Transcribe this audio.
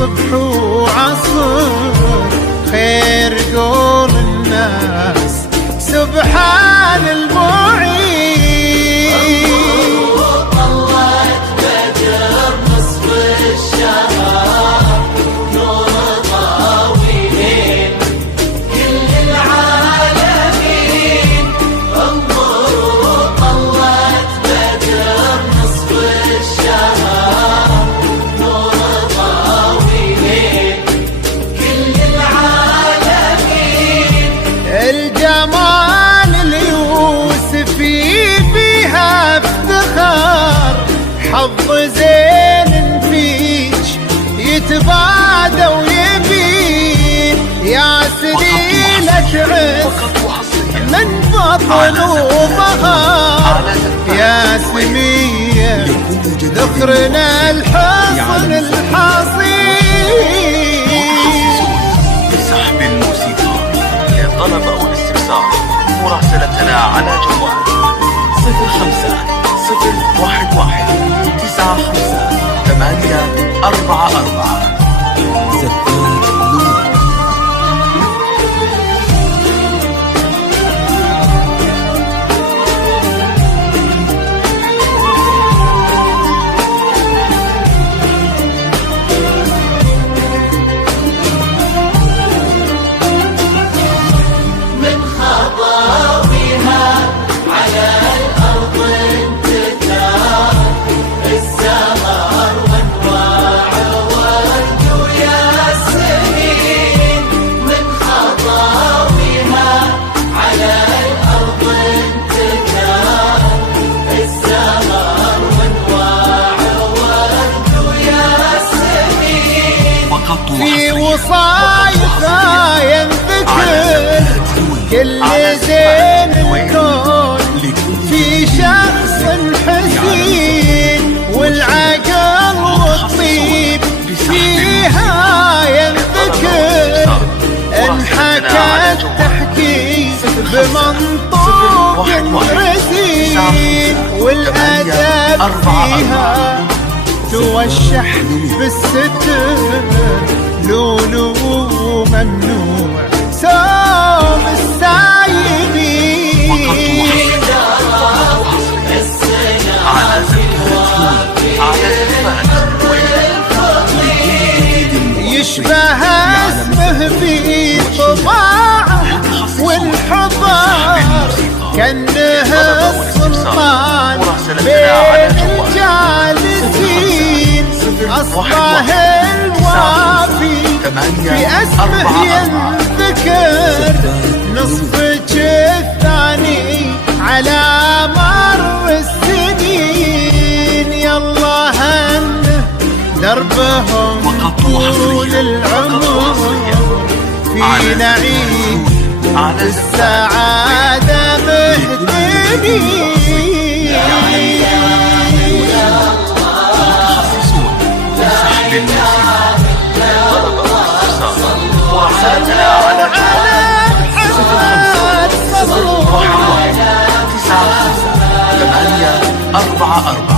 صبح وعصر خير قول الناس سبحان المعين. طلعت بدر نصف الشهر نور طاويل كل العالمين. انظروا طلعت بدر نصف الشهر نور طاويل كل العالمين. الجمال اليوسفي فيها افتخار حظ زين فيك يتبادى ويبين. يا سليلة عز من بطل وبهار يا سمية ذكرنا الحصن الحصين. لسحب الموسيقى لطلب أو الاستفسار مراسلتنا على جوال 0511-95-844. من خطاويها على الأرض انتثار الزهر وانواع ورد وياسمين. من خطاويها على الأرض انتثار الزهر وانواع ورد وياسمين. في وصايفها ينذكر كل زين الكون في شخص حزين والعقل والطيب فيها ينذكر. انحكت تحكي بمنطوق رزين والأدب فيها توشح بالستر. لولو ممنوع سوم السايبين. يشبه اسمه في طباعه والحضار كأنه السلطان بين الجالسين. أصله الوافي في اسمه ينذكر نصفك الثاني على مر السنين. يلا هنه دربهم طول العمر في نعيم السعادة مهتمين. لسحب الموسيقى لطلب أو الاستفسار مراسلتنا على جوال 0511-95-844.